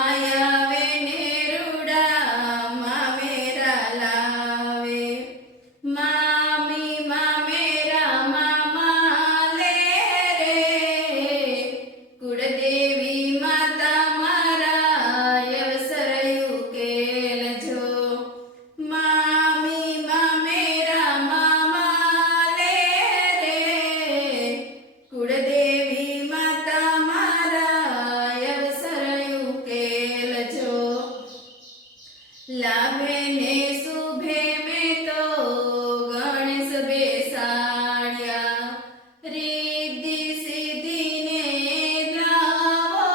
માયાવે નેરુડા મામેરા લાવે મામી મામેરા મામા લે રે કુળદેવી માતા મારા યવસરયું કેલજો મામી મામેરા મામા લે રે કુળદેવી માતા મારા યવસરયું કેલજો લાભે ને શુભે મેં તો ગણેશ બેસાડ્યા રિદ્ધિ સિદ્ધિ ને લાવો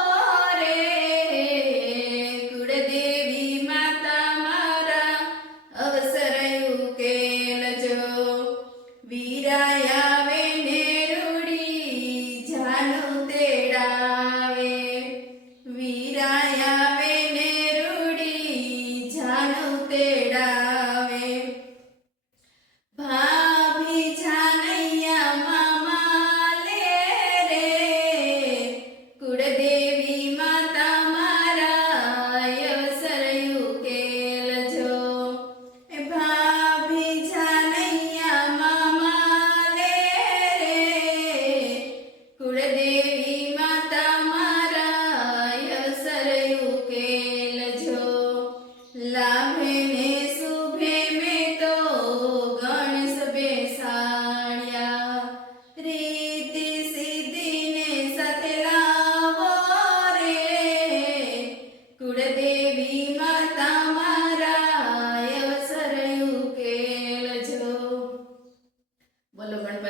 રે કુળદેવી માતા મારા અવસરયું કેલજો વીરાયાવે નેરુડી જાનું તેડાવે વીરાયાવે નેરુડી જાનું તેડાવે ભાભી જાનૈયા મામા લે રે કુળદેવી માતા મારા યવસરયું કેલજો ભાભી જાનૈયા મામા લે રે કુળદેવી માતા મારા યવસરયું કેલજો લાભે ને શુભે મેં તો ગણેશ બેસાડ્યા રીતિ સિદ્ધિ ને સાથે લાવો રે કુળદેવી માતા મારા યવસરયું કેલજો. બોલો ગણપતિ